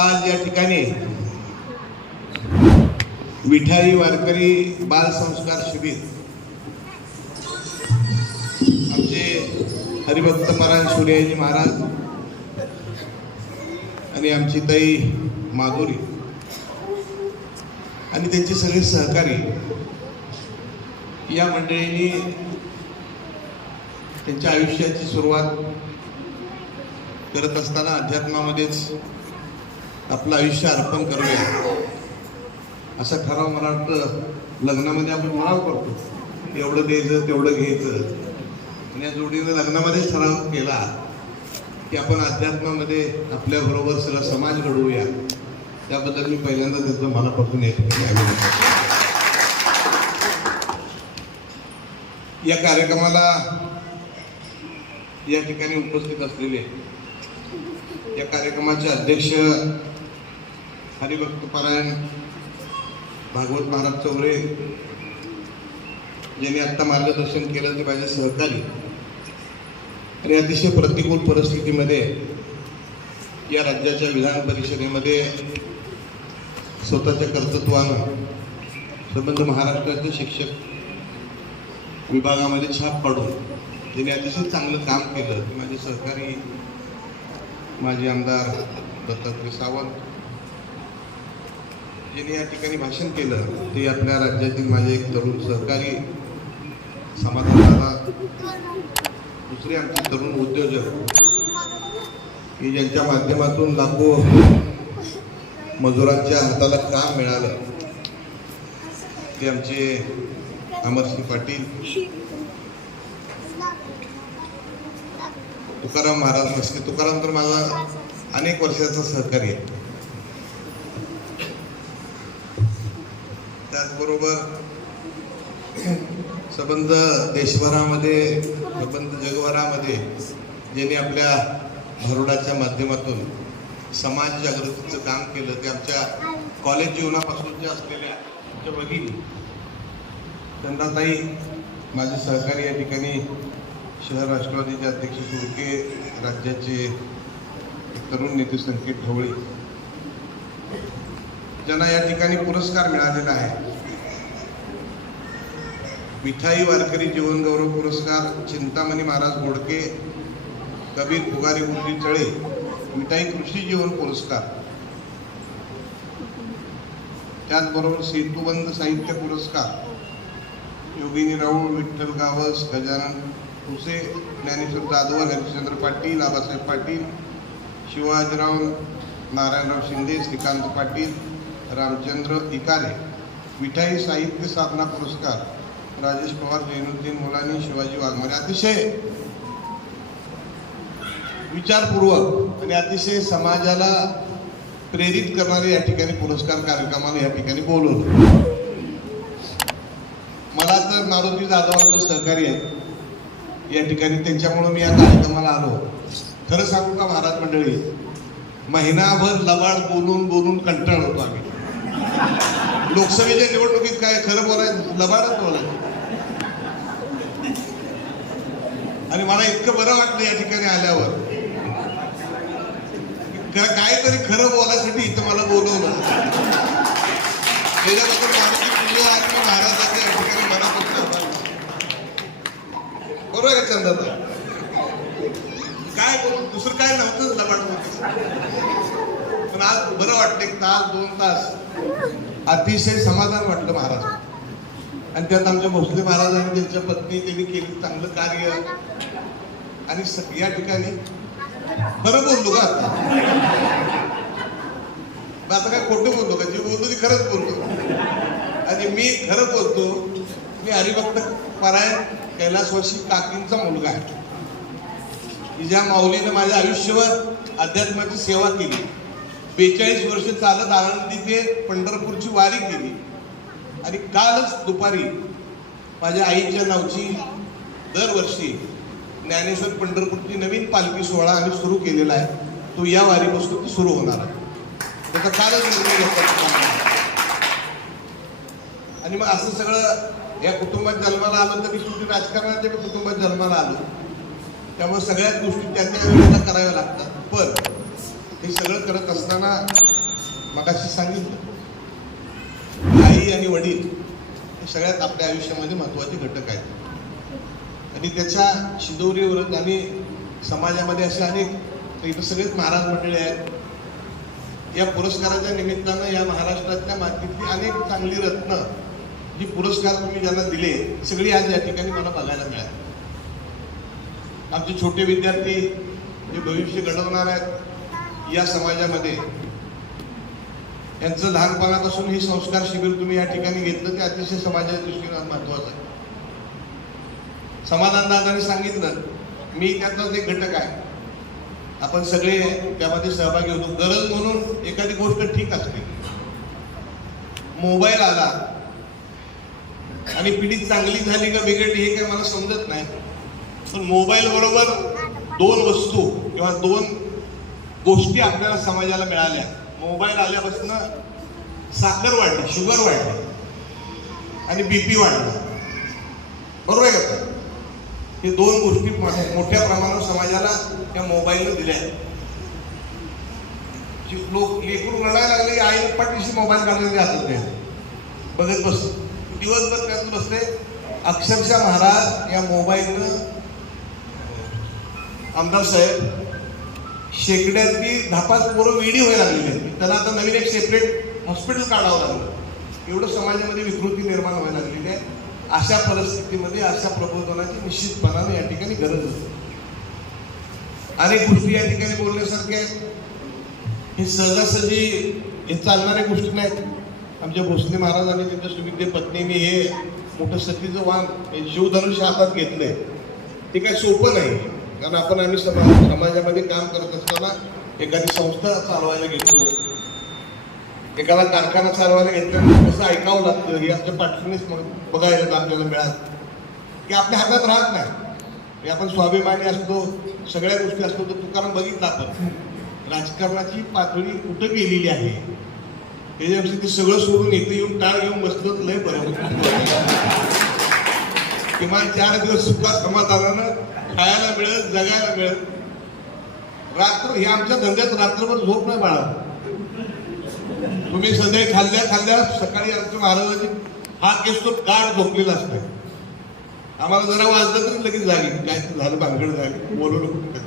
आज या ठिकाणी विठारी वारकरी बाल संस्कार शिबिर. आमचे हरिभक्त महाराज सूर्याजी महाराज आणि आमची ताई माधुरी. आणि त्यांचे सगळे सहकारी या मंडळींनी त्यांच्या आयुष्याची सुरुवात करत असताना अध्यात्मामध्येच आपलं आयुष्य अर्पण करूया. असा ठराव मला वाटतं लग्नामध्ये आपण ठराव करतो. एवढं द्यायचं तेवढं घ्यायचं. आणि या जोडीनं लग्नामध्येच ठराव केला की आपण अध्यात्मामध्ये आपल्याबरोबर सगळा समाज घडवूया. त्याबद्दल मी पहिल्यांदा त्याचं मनापासून या ठिकाणी या कार्यक्रमाला या ठिकाणी उपस्थित असलेले या कार्यक्रमाचे अध्यक्ष हरिभक्तपारायण भागवत महाराज चौरे ज्यांनी आत्ता मार्गदर्शन केलं ते माझे सहकारी. आणि अतिशय प्रतिकूल परिस्थितीमध्ये या राज्याच्या विधान परिषदेमध्ये स्वतःच्या कर्तृत्वानं संबंध महाराष्ट्राचे शिक्षक विभागामध्ये छाप पाडून ज्यांनी अतिशय चांगलं काम केलं. ते माझे सहकारी माजी आमदार दत्तात्रय सावंत ज्यांनी या ठिकाणी भाषण केलं ते आपल्या राज्यातील माझे एक तरुण सहकारी समाजाला दुसरे आमचे तरुण उद्योजक की ज्यांच्या माध्यमातून लाखो मजुरांच्या हाताला काम मिळालं. ते आमचे अमरसिंह पाटील तुकाराम महाराज नसते तुकाराम तर माझा अनेक वर्षाचा सहकारी आहे. त्याचबरोबर संबंध देशभरामध्ये संबंध जगभरामध्ये ज्यांनी आपल्या भरोडाच्या माध्यमातून समाज जागृतीचं काम केलं ते आमच्या कॉलेज जीवनापासूनच्या असलेल्या आमच्या भगिनी चंदाताई माझे सहकारी या ठिकाणी शहर राष्ट्रवादीचे अध्यक्ष सुरके राज्याचे तरुण नेते संकेत ढवळे. ज्यांना या ठिकाणी पुरस्कार मिळालेला आहे. मिठाई वारकरी जीवनगौरव पुरस्कार चिंतामणी महाराज घोडके कबीर फुगारी गुरुजी चळे मिठाई कृषी जीवन पुरस्कार. त्याचबरोबर सेतुबंद साहित्य पुरस्कार. योगिनी राऊळ विठ्ठल गावस गजानन तुसे ज्ञानेश्वर जाधव हरिश्चंद्र पाटील आबासाहेब पाटील शिवाजीराव नारायणराव शिंदे श्रीकांत पाटील रामचंद्र इकारे. मिठाई साहित्य साधना पुरस्कार. राजेश पवार जैनुद्दीन मुलानी शिवाजी वाघमारे. अतिशय विचारपूर्वक आणि अतिशय समाजाला प्रेरित करणारे या ठिकाणी पुरस्कार कार्यक्रमाला या ठिकाणी बोलवलं. मला तर मारुती जाधवांचं सहकार्य आहे या ठिकाणी त्यांच्यामुळं मी या कार्यक्रमाला आलो. खरं सांगू का महाराज मंडळी? महिनाभर लबाड बोलून बोलून कंटाळ होतो आम्ही. लोकसभेच्या निवडणुकीत काय खरं बोलायचं? लबाडच बोलायचं. आणि मला इतकं बरं वाटलं या ठिकाणी आल्यावर. खरं काहीतरी खरं बोलायसाठी इथं मला बोलवलं. त्याच्याबद्दल मारुती महाराजांच्या या ठिकाणी मनापासून आभार. बरोबर आहे चंदाता काय बोलू? दुसरं काय नव्हतंच लबाड बोलण्याचं. पण आज बरं वाटलं. एक तास दोन तास. अतिशय समाधान वाटलं महाराज. आणि त्यात आमच्या भोसले महाराज आणि त्यांच्या पत्नी त्यांनी केलं चांगलं कार्य. आणि सगळ्या या ठिकाणी खरं बोलतो का आता? काय खोटं बोलतो का? जे बोलतो ते खरंच बोलतो आणि मी खरं बोलतो मी हरिभक्त पारायण कैलासवाशी काकींचा मुलगा आहे. की ज्या माऊलीनं माझ्या आयुष्यभर अध्यात्माची सेवा केली. बेचाळीस वर्ष चालत आनंदी ते पंढरपूरची वारी केली. आणि कालच दुपारी माझ्या आईच्या नावची दरवर्षी ज्ञानेश्वर पंढरपूरची नवीन पालखी सोहळा आम्ही सुरू केलेला आहे. तो या वारीपासून सुरू होणार आहे. त्याचा कालच निर्णय घेतला आणि मग असं सगळं या कुटुंबात जन्माला आलं तर मी शेवटी राजकारणाच्या बी कुटुंबात जन्माला आलो. त्यामुळे सगळ्याच गोष्टी त्या त्या वेळेला कराव्या लागतात. पण हे सगळं करत असताना मगाशी सांगितलं. आई आणि वडील हे सगळ्यात आपल्या आयुष्यामध्ये महत्त्वाचे घटक आहेत. आणि त्याच्या शिदोरीवर आणि समाजामध्ये असे अनेक इथं सगळेच महाराज मंडळी आहेत. या पुरस्काराच्या निमित्तानं या महाराष्ट्रातल्या मातीतली अनेक चांगली रत्न जी पुरस्कार तुम्ही ज्यांना दिले सगळी आज या ठिकाणी मला बघायला मिळाली. आमचे छोटे विद्यार्थी जे भविष्य घडवणार आहेत या समाजामध्ये यांचं लहानपणापासून हे संस्कार शिबिर तुम्ही या ठिकाणी घेतलं ते अतिशय समाजाच्या दृष्टीनं महत्वाचं आहे. समाधान दादाने सांगितलं मी त्यातलाच एक घटक आहे. आपण सगळे त्यामध्ये सहभागी होतो. गरज म्हणून एखादी गोष्ट ठीक असते. मोबाईल आला आणि पिढी चांगली झाली का बिघडली हे काय मला समजत नाही. पण मोबाईल बरोबर दोन वस्तू किंवा दोन गोष्टी आपल्याला समाजाला मिळाल्या. मोबाईल आल्यापासून साखर वाढली शुगर वाढली आणि बीपी वाढला. बरोबर आहे का हे दोन गोष्टी मोठ्या मोठ्या प्रमाणावर समाजाला त्या मोबाईलनं दिल्या आहेत. लोक लेकरू रडायला लागले की आई पाठीशी मोबाईल काढलेले हातात ते बघत बस. दिवसभर त्यात बसते अक्षरशः महाराज या मोबाईलनं आमदार साहेब शेकड्यातली धापाच पोरं वेडी व्हायला लागलेली आहेत. त्याला आता नवीन एक सेपरेट हॉस्पिटल काढावं लागलं. एवढं समाजामध्ये विकृती निर्माण व्हायला लागलेली आहे. अशा परिस्थितीमध्ये अशा प्रबोधनाची निश्चितपणाने या ठिकाणी गरज असते अनेक गोष्टी या ठिकाणी बोलण्यासारख्या आहेत. हे सहजासहजी हे चालणाऱ्या गोष्टी नाहीत. आमच्या भोसले महाराज आणि त्यांच्या सुविद्य पत्नीने हे मोठं सतीचं वाण हे शिवधनुष्य हातात घेतलंय. ते काय सोपं नाही. कारण आपण आम्ही समाज समाजामध्ये काम करत असताना एखादी संस्था चालवायला घेतो. एखादा कारखाना चालवायला घेतल्यानंतर कसं ऐकावं लागतं. हे आमच्या पाठवणीच मग बघायला आपल्याला मिळालं. की आपल्या हातात राहत नाही. हे आपण स्वाभिमानी असतो सगळ्या गोष्टी असतो तर तुकाराम बघितलं आपण. राजकारणाची पातळी कुठं गेलेली आहे? त्याच्यापेक्षा ते सगळं सोडून इथे येऊन टाळ घेऊन बसलं लय बरं होतं. किमान चार दिवस सुखात समाधानानं खायला मिळत जगायला मिळत रात्र हे आमच्या धंद्यात रात्रभर झोप नाही बाळा. तुम्ही संध्याकाळी खाल्ल्या खाल्ल्या सकाळी आमच्या महाराजांची हा केस तो झोपलेला असतो. आम्हाला जरा वाजलं तरी लगेच जागी. काय झालं भानगड झाली बोलू नको.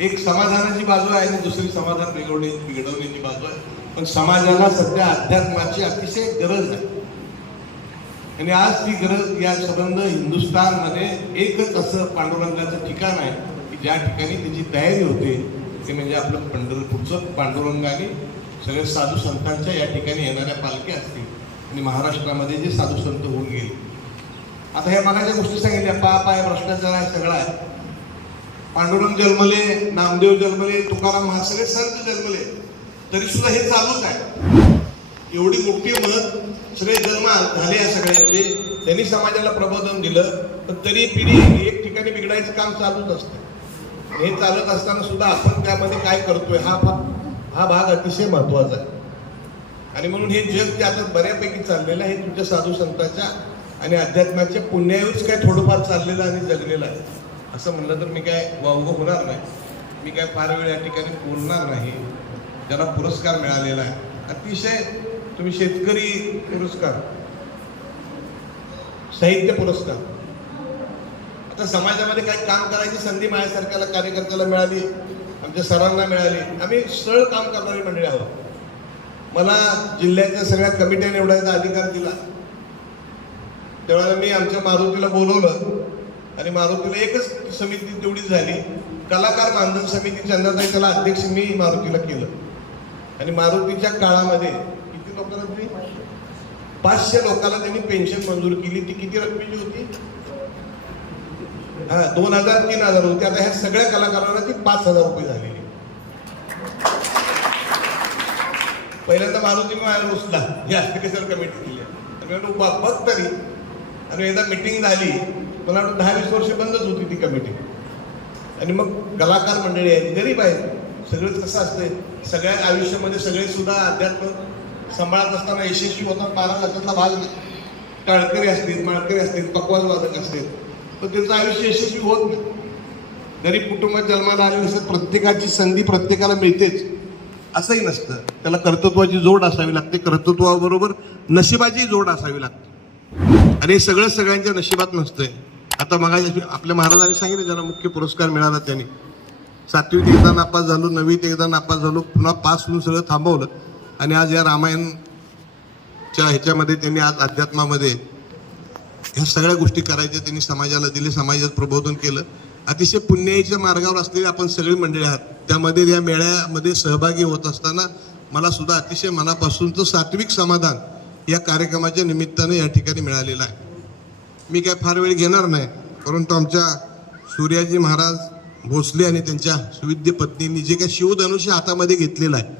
एक समाधानाची बाजू आहे आणि दुसरी समाधान बिघडवणे बिघडवण्याची बाजू आहे. पण समाजाला सध्या अध्यात्माची अतिशय गरज आहे. आणि आज ती गरज या संबंध हिंदुस्थानमध्ये एकच असं पांडुरंगाचं ठिकाण आहे की ज्या ठिकाणी त्याची तयारी होते ते म्हणजे आपलं पंढरपूरचं पांडुरंगाने सगळे साधू संतांच्या या ठिकाणी येणाऱ्या पालख्या असतील. आणि महाराष्ट्रामध्ये जे साधू संत होऊन गेले. आता ह्या मनाच्या गोष्टी सांगितल्या पाप आहे भ्रष्टाचार आहे सगळा आहे. पांडुरंग जन्मले नामदेव जन्मले तुकाराम हा सगळे संत जन्मले. तरी सुद्धा हे चालूच आहे. एवढी मोठी मत सगळे जन्मा झाले या सगळ्यांचे. त्यांनी समाजाला प्रबोधन दिलं पण तरी पिढी एक ठिकाणी बिघडायचं काम चालूच असतं. हे चालत असताना सुद्धा आपण त्यामध्ये काय करतोय हा भाग हा भाग अतिशय महत्त्वाचा आहे. आणि म्हणून हे जग त्यातच आता बऱ्यापैकी चाललेलं आहे हे तुमच्या साधू संतांच्या आणि अध्यात्माच्या पुण्याऐवज काय थोडंफार चाललेलं आणि जगलेलं आहे. असं म्हणलं तर मी काय वावगं होणार नाही. मी काय फार वेळ या ठिकाणी बोलणार नाही. ज्याला पुरस्कार मिळालेला आहे. अतिशय तुम्ही शेतकरी पुरस्कार साहित्य पुरस्कार. आता समाजामध्ये काही काम करायची संधी माझ्यासारख्याला कार्यकर्त्याला मिळाली आमच्या सरांना मिळाली. आम्ही सरळ काम करणारी मंडळी आहोत. मला जिल्ह्याच्या सगळ्या कमिट्या निवडायचा अधिकार दिला. त्यावेळेला मी आमच्या मारुतीला बोलवलं आणि मारुतीला एकच समिती तेवढी झाली. कलाकार मानधन समिती चंद्रताई त्याला अध्यक्ष मी मारुतीला केलं. आणि मारुतीच्या काळामध्ये पाचशे. लोकांना त्यांनी पेन्शन मंजूर केली. ती किती रकमेची होती? हा दोन हजार तीन हजार होती. आता ह्या सगळ्या कलाकारांना ती पाच हजार रुपये झालेली. पहिल्यांदा मारुती रुसला हे सर कमिटी केली. आणि बघ तरी. आणि एकदा मिटिंग झाली. मला वाटतं दहा वीस वर्ष बंदच होती ती कमिटी. आणि मग कलाकार मंडळी आहेत गरीब आहेत. सगळं कसं असतंय. सगळ्या आयुष्यामध्ये सगळे सुद्धा अध्यात्म सांभाळत असताना यशस्वी होतात बारा लाखातला भाग नाही. टाळकरी असतील माळकरी असतील पकवाज वादक असतील. पण त्यांचं आयुष्य यशस्वी होत नाही. गरीब कुटुंबात जन्माला आलेले असतात प्रत्येकाची संधी प्रत्येकाला मिळतेच. असंही नसतं. त्याला कर्तृत्वाची जोड असावी लागते. कर्तृत्वाबरोबर नशिबाची जोड असावी लागते. आणि हे सगळं सगळ्यांच्या नशिबात नसतंय. आता मग आपल्या महाराजांनी सांगितलं ज्यांना मुख्य पुरस्कार मिळाला त्यांनी. सातवीत एकदा नापास झालो नववीत एकदा नापास झालो पुन्हा पास होऊन सगळं थांबवलं. आणि आज या रामायणच्या ह्याच्यामध्ये त्यांनी आज अध्यात्मामध्ये ह्या सगळ्या गोष्टी करायच्या त्यांनी समाजाला दिले समाजात प्रबोधन केलं. अतिशय पुण्याईच्या मार्गावर असलेली आपण सगळी मंडळी आहात. त्यामध्ये या मेळ्यामध्ये सहभागी होत असताना मला सुद्धा अतिशय मनापासूनचं सात्विक समाधान या कार्यक्रमाच्या निमित्तानं या ठिकाणी मिळालेलं आहे. मी काय फार वेळ घेणार नाही परंतु आमच्या सूर्याजी महाराज भोसले आणि त्यांच्या सुविद्य पत्नींनी जे काही शिवधनुष्य हातामध्ये घेतलेलं आहे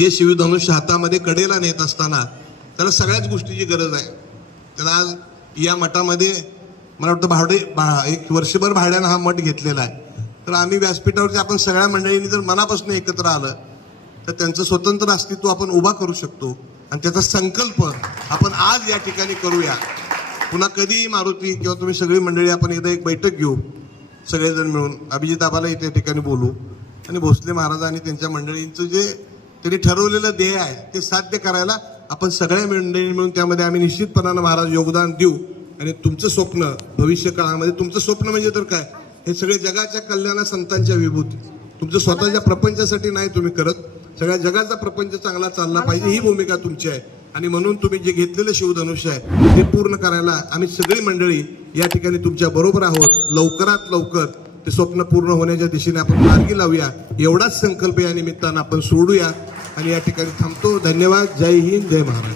ते शिवधनुष्य हातामध्ये कडेला नेत असताना त्याला सगळ्याच गोष्टीची गरज आहे. त्याला आज या मठामध्ये मला वाटतं भाडे भा एक वर्षभर भाड्यानं हा मठ घेतलेला आहे. तर आम्ही व्यासपीठावरती आपण सगळ्या मंडळींनी जर मनापासून एकत्र आलं तर त्यांचं स्वतंत्र अस्तित्व आपण उभा करू शकतो आणि त्याचा संकल्प आपण आज या ठिकाणी करूया. पुन्हा कधीही मारुती किंवा तुम्ही सगळी मंडळी आपण एकदा एक बैठक घेऊ सगळेजण मिळून. अभिजित आबाला इथे ठिकाणी बोलू. आणि भोसले महाराज आणि त्यांच्या मंडळींचं जे त्यांनी ठरवलेलं ध्येय आहे ते साध्य करायला आपण सगळ्या मंडळी मिळून त्यामध्ये आम्ही निश्चितपणानं महाराज योगदान देऊ. आणि तुमचं स्वप्न भविष्य काळामध्ये तुमचं स्वप्न म्हणजे तर काय? हे सगळे जगाच्या कल्याणा संतांच्या विभूती. तुमचं स्वतःच्या प्रपंचासाठी नाही तुम्ही करत. सगळ्या जगाचा प्रपंच चांगला चालला पाहिजे ही भूमिका तुमची आहे. आणि म्हणून तुम्ही जे घेतलेलं शिवधनुष्य आहे ते पूर्ण करायला आम्ही सगळी मंडळी या ठिकाणी तुमच्या बरोबर आहोत. लवकरात लवकर ते स्वप्न पूर्ण होण्याच्या दिशेने आपण मार्गी लावूया. एवढाच संकल्प या निमित्तानं आपण सोडूया. आणि या ठिकाणी थांबतो. धन्यवाद. जय हिंद. जय महाराज